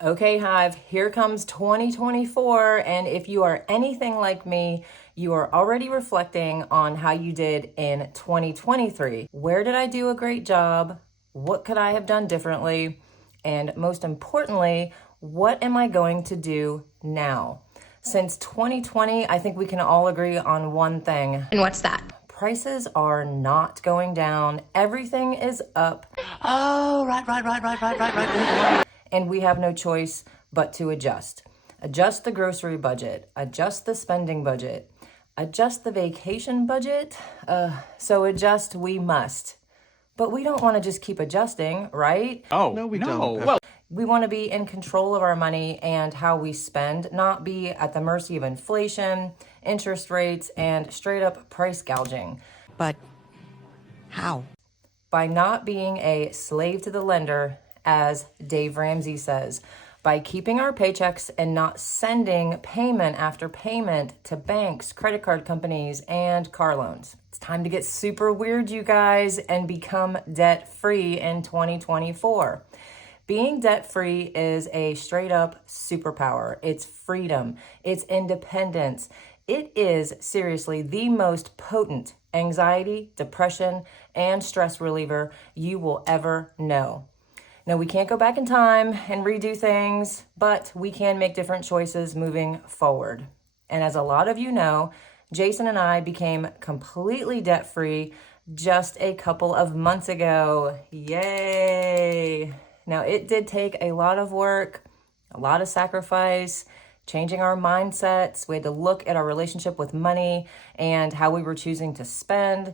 Okay, Hive, here comes 2024, and if you are anything like me, you are already reflecting on how you did in 2023. Where did I do a great job? What could I have done differently? And most importantly, what am I going to do now? Since 2020, I think we can all agree on one thing. And what's that? Prices are not going down. Everything is up. Oh, right. And we have no choice but to adjust. Adjust the grocery budget, adjust the spending budget, adjust the vacation budget. So adjust we must. But we don't want to just keep adjusting, right? Oh, No, we don't. Well, We want to be in control of our money and how we spend, not be at the mercy of inflation, interest rates, and straight up price gouging. But how? By not being a slave to the lender, as Dave Ramsay says, by keeping our paychecks and not sending payment after payment to banks, credit card companies, and car loans. It's time to get super weird, you guys, and become debt-free in 2024. Being debt-free is a straight-up superpower. It's freedom. It's independence. It is seriously the most potent anxiety, depression, and stress reliever you will ever know. Now, we can't go back in time and redo things, but we can make different choices moving forward. And as a lot of you know, Jason and I became completely debt-free just a couple of months ago. Yay! Now, it did take a lot of work, a lot of sacrifice, changing our mindsets. We had to look at our relationship with money and how we were choosing to spend.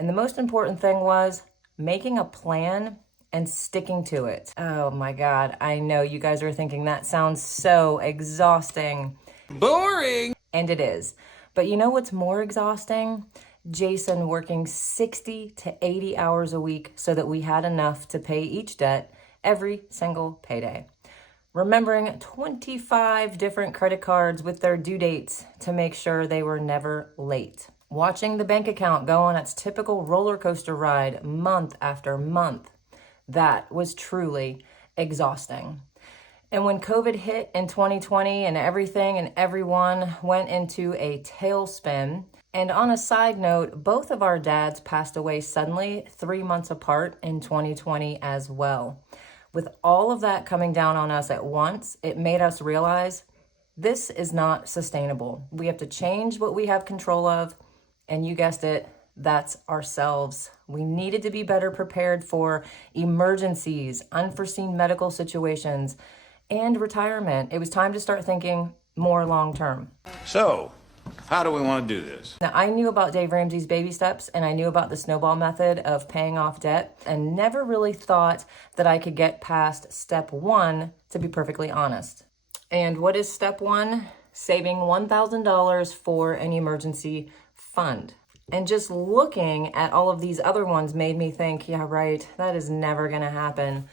And the most important thing was making a plan and sticking to it. Oh my God, I know you guys are thinking that sounds so exhausting. boring. And it is. But you know what's more exhausting? Jason working 60 to 80 hours a week so that we had enough to pay each debt every single payday. Remembering 25 different credit cards with their due dates to make sure they were never late. Watching the bank account go on its typical roller coaster ride month after month. That was truly exhausting. And when COVID hit in 2020 and everything and everyone went into a tailspin, and on a side note, both of our dads passed away suddenly 3 months apart in 2020 as well. With all of that coming down on us at once, it made us realize this is not sustainable. We have to change what we have control of, and you guessed it, that's ourselves. We needed to be better prepared for emergencies, unforeseen medical situations, and retirement. It was time to start thinking more long term. So, how do we want to do this? Now, I knew about Dave Ramsay's baby steps and I knew about the Snowball Method of paying off debt and never really thought that I could get past step one, to be perfectly honest. And what is step one? Saving $1,000 for an emergency fund. And just looking at all of these other ones made me think, yeah, right, that is never going to happen.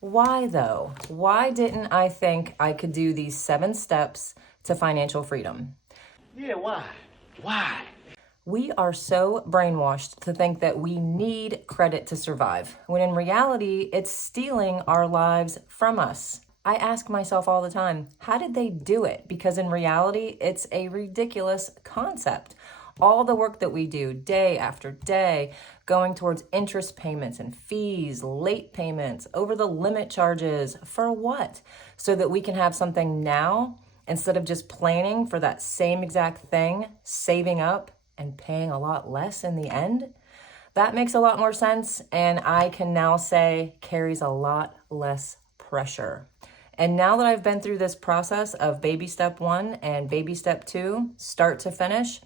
Why though? Why didn't I think I could do these 7 steps to financial freedom? Yeah, why? Why? We are so brainwashed to think that we need credit to survive, when in reality, it's stealing our lives from us. I ask myself all the time, how did they do it? Because in reality, it's a ridiculous concept. All the work that we do day after day, going towards interest payments and fees, late payments, over the limit charges, for what? So that we can have something now instead of just planning for that same exact thing, saving up and paying a lot less in the end? That makes a lot more sense, and I can now say carries a lot less pressure. And now that I've been through this process of baby step 1 and baby step 2, start to finish,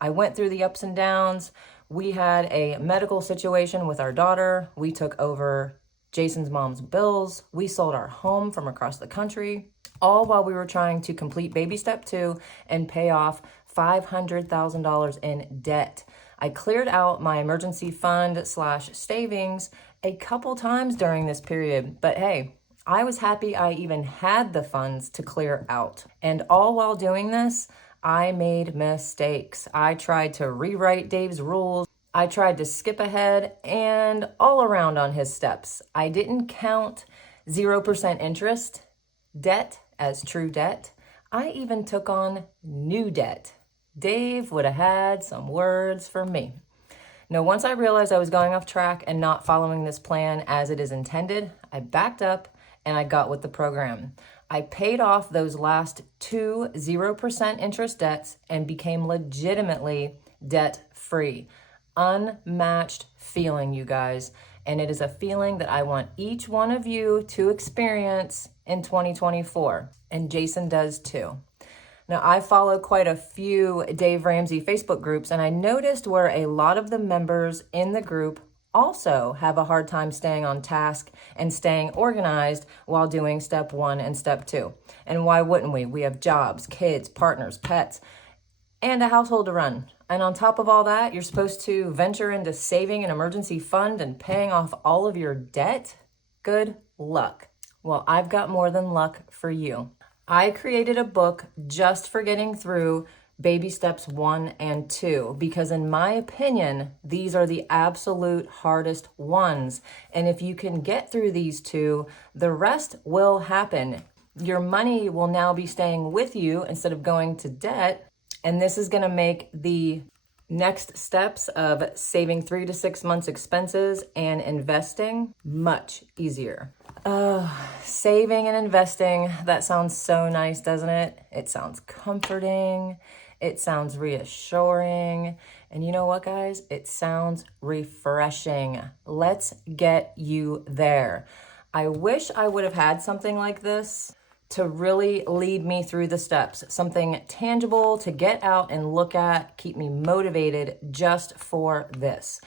I went through the ups and downs. We had a medical situation with our daughter. We took over Jason's mom's bills. We sold our home from across the country, all while we were trying to complete baby step 2 and pay off $500,000 in debt. I cleared out my emergency fund / savings a couple times during this period, but hey, I was happy I even had the funds to clear out. And all while doing this, I made mistakes. I tried to rewrite Dave's rules. I tried to skip ahead and all around on his steps. I didn't count 0% interest debt as true debt. I even took on new debt. Dave would have had some words for me. Now, once I realized I was going off track and not following this plan as it is intended, I backed up and I got with the program. I paid off those last 2 0% interest debts and became legitimately debt-free. Unmatched feeling, you guys. And it is a feeling that I want each one of you to experience in 2024. And Jason does too. Now, I follow quite a few Dave Ramsay Facebook groups, and I noticed where a lot of the members in the group also have a hard time staying on task and staying organized while doing step 1 and step 2. And why wouldn't we? We have jobs, kids, partners, pets, and a household to run. And on top of all that, you're supposed to venture into saving an emergency fund and paying off all of your debt? Good luck. Well, I've got more than luck for you. I created a book just for getting through baby steps 1 and 2, because in my opinion, these are the absolute hardest ones. And if you can get through these 2, the rest will happen. Your money will now be staying with you instead of going to debt. And this is going to make the next steps of saving 3 to 6 months expenses and investing much easier. Saving and investing, that sounds so nice, doesn't it? It sounds comforting. It sounds reassuring. And you know what, guys? It sounds refreshing. Let's get you there. I wish I would have had something like this to really lead me through the steps, something tangible to get out and look at, keep me motivated just for this.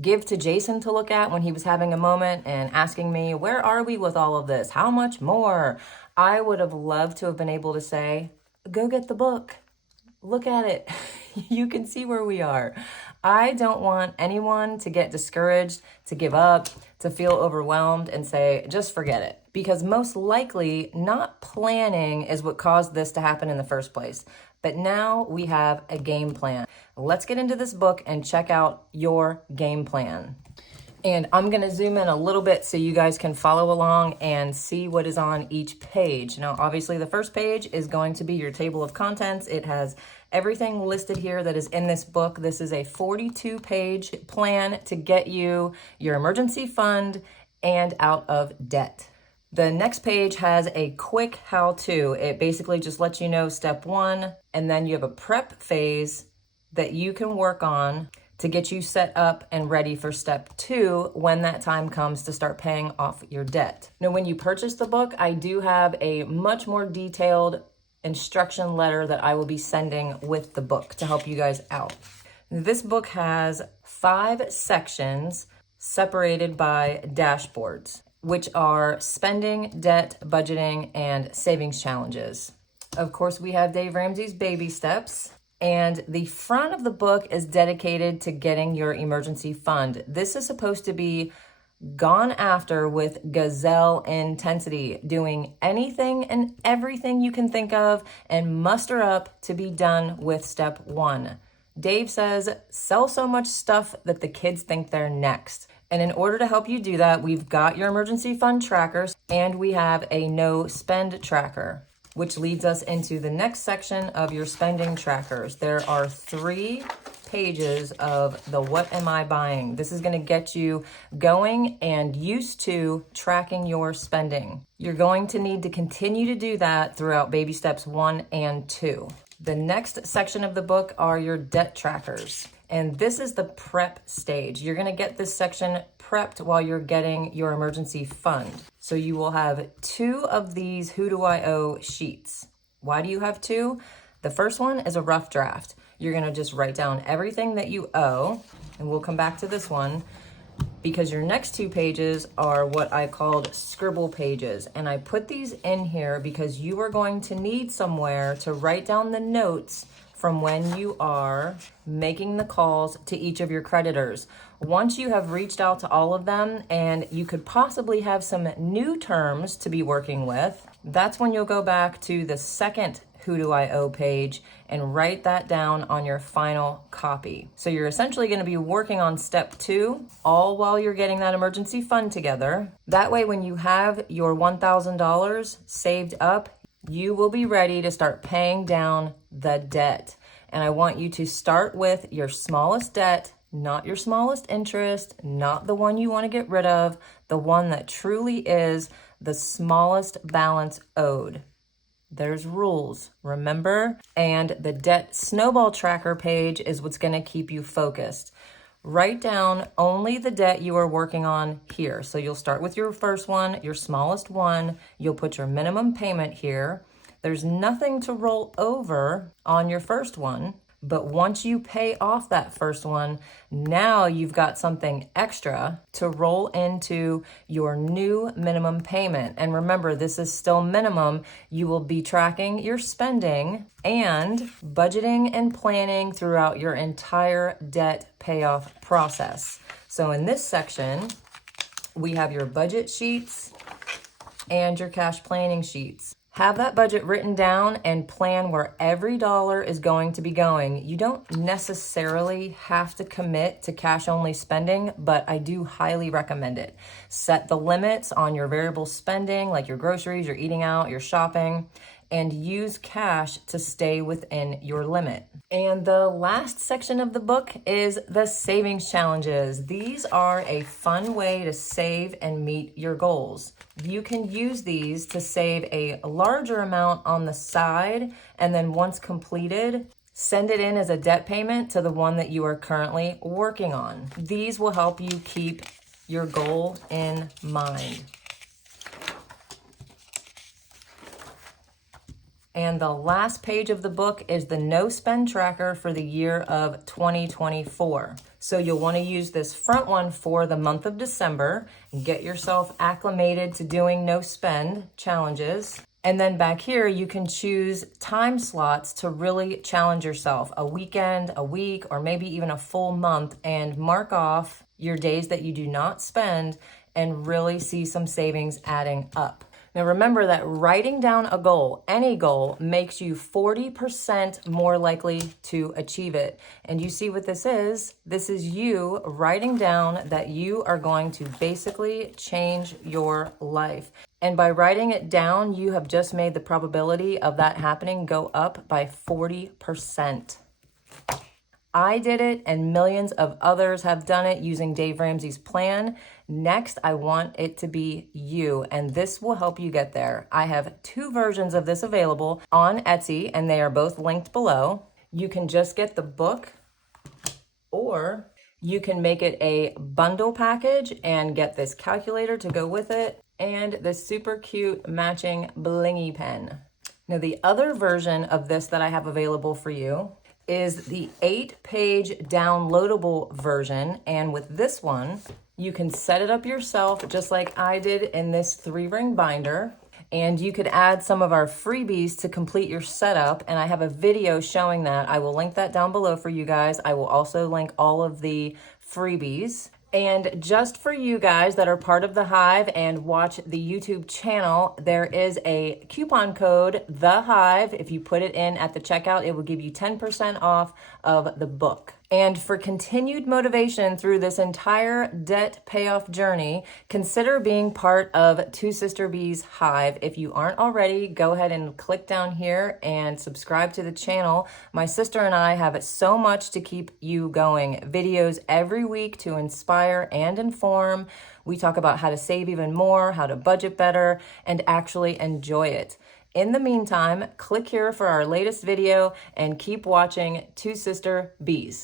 Give to Jason to look at when he was having a moment and asking me, where are we with all of this? How much more? I would have loved to have been able to say, go get the book. Look at it. You can see where we are. I don't want anyone to get discouraged, to give up, to feel overwhelmed and say, just forget it. Because most likely not planning is what caused this to happen in the first place. But now we have a game plan. Let's get into this book and check out your game plan. And I'm going to zoom in a little bit so you guys can follow along and see what is on each page. Now, obviously, the first page is going to be your table of contents. It has everything listed here that is in this book. This is a 42-page plan to get you your emergency fund and out of debt. The next page has a quick how-to. It basically just lets you know step 1, and then you have a prep phase that you can work on to get you set up and ready for step 2 when that time comes to start paying off your debt. Now, when you purchase the book, I do have a much more detailed instruction letter that I will be sending with the book to help you guys out. This book has 5 sections separated by dashboards, which are spending, debt, budgeting, and savings challenges. Of course, we have Dave Ramsay's baby steps. And the front of the book is dedicated to getting your emergency fund. This is supposed to be gone after with gazelle intensity, doing anything and everything you can think of and muster up to be done with step 1. Dave says, sell so much stuff that the kids think they're next. And in order to help you do that, we've got your emergency fund trackers and we have a no spend tracker, which leads us into the next section of your spending trackers. There are 3 pages of the what am I buying. This is going to get you going and used to tracking your spending. You're going to need to continue to do that throughout baby steps 1 and 2. The next section of the book are your debt trackers. And this is the prep stage. You're going to get this section prepped while you're getting your emergency fund. So you will have 2 of these who do I owe sheets. Why do you have 2? The first one is a rough draft. You're going to just write down everything that you owe, and we'll come back to this one because your next 2 pages are what I called scribble pages. And I put these in here because you are going to need somewhere to write down the notes from when you are making the calls to each of your creditors. Once you have reached out to all of them and you could possibly have some new terms to be working with, that's when you'll go back to the second who do I owe page and write that down on your final copy. So you're essentially going to be working on step 2, all while you're getting that emergency fund together. That way, when you have your $1,000 saved up, you will be ready to start paying down the debt. And I want you to start with your smallest debt, not your smallest interest, not the one you want to get rid of, the one that truly is the smallest balance owed. There's rules, remember? And the debt snowball tracker page is what's going to keep you focused. Write down only the debt you are working on here. So you'll start with your first one, your smallest one. You'll put your minimum payment here. There's nothing to roll over on your first one. But once you pay off that first one, now you've got something extra to roll into your new minimum payment. And remember, this is still minimum. You will be tracking your spending and budgeting and planning throughout your entire debt payoff process. So in this section, we have your budget sheets and your cash planning sheets. Have that budget written down and plan where every dollar is going to be going. You don't necessarily have to commit to cash only spending, but I do highly recommend it. Set the limits on your variable spending, like your groceries, your eating out, your shopping, and use cash to stay within your limit. And the last section of the book is the savings challenges. These are a fun way to save and meet your goals. You can use these to save a larger amount on the side, and then once completed, send it in as a debt payment to the one that you are currently working on. These will help you keep your goal in mind. And the last page of the book is the no spend tracker for the year of 2024. So you'll want to use this front one for the month of December and get yourself acclimated to doing no spend challenges. And then back here, you can choose time slots to really challenge yourself, a weekend, a week, or maybe even a full month, and mark off your days that you do not spend and really see some savings adding up. Now remember that writing down a goal, any goal, makes you 40% more likely to achieve it. And you see what this is? This is you writing down that you are going to basically change your life. And by writing it down, you have just made the probability of that happening go up by 40%. I did it, and millions of others have done it using Dave Ramsay's plan. Next, I want it to be you, and this will help you get there. I have 2 versions of this available on Etsy, and they are both linked below. You can just get the book, or you can make it a bundle package and get this calculator to go with it, and this super cute matching blingy pen. Now, the other version of this that I have available for you is the 8-page downloadable version. And with this one, you can set it up yourself just like I did in this 3-ring binder. And you could add some of our freebies to complete your setup. And I have a video showing that. I will link that down below for you guys. I will also link all of the freebies. And just for you guys that are part of the Hive and watch the YouTube channel, there is a coupon code, The Hive. If you put it in at the checkout, it will give you 10% off of the book. And for continued motivation through this entire debt payoff journey, consider being part of Two Sister Bees Hive. If you aren't already, go ahead and click down here and subscribe to the channel. My sister and I have so much to keep you going. Videos every week to inspire and inform. We talk about how to save even more, how to budget better, and actually enjoy it. In the meantime, click here for our latest video and keep watching Two Sister Bees.